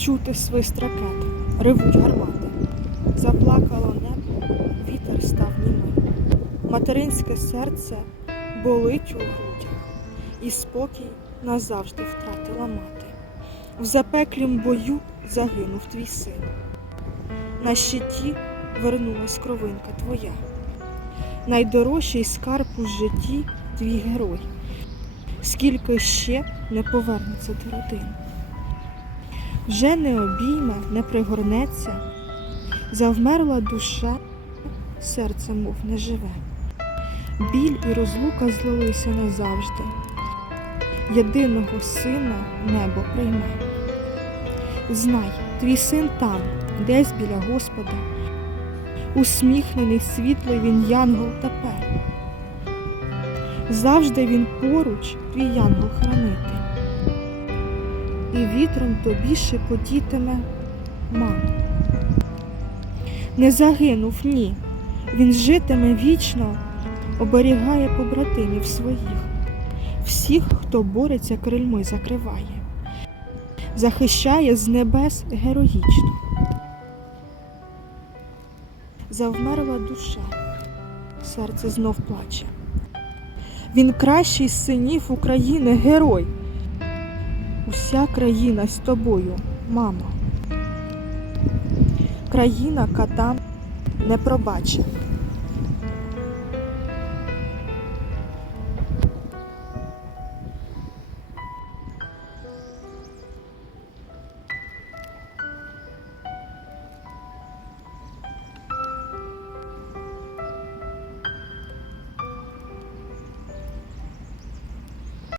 Чути свист ракет, ревуть гармати. Заплакало небо, вітер став німим. Материнське серце болить у грудях, і спокій назавжди втратила мати. В запеклім бою загинув твій син. На щиті вернулась кровинка твоя. Найдорожчий скарб у житті твій герой. Скільки ще не повернеться до родини. Вже не обійме, не пригорнеться, завмерла душа, серце мов не живе. Біль і розлука злилися назавжди. Єдиного сина небо прийме. Знай, твій син там, десь біля Господа, усміхнений світлий він янгол тепер. Завжди він поруч, твій янгол хранити. І вітром тобі шепотітиме мамо. Не загинув, ні. Він житиме вічно, оберігає побратимів своїх, всіх, хто бореться крильми, закриває, захищає з небес героїчно. Завмерла душа, серце знов плаче. Він кращий з синів України, герой. Уся країна з тобою, мамо. Країна катам не пробачить.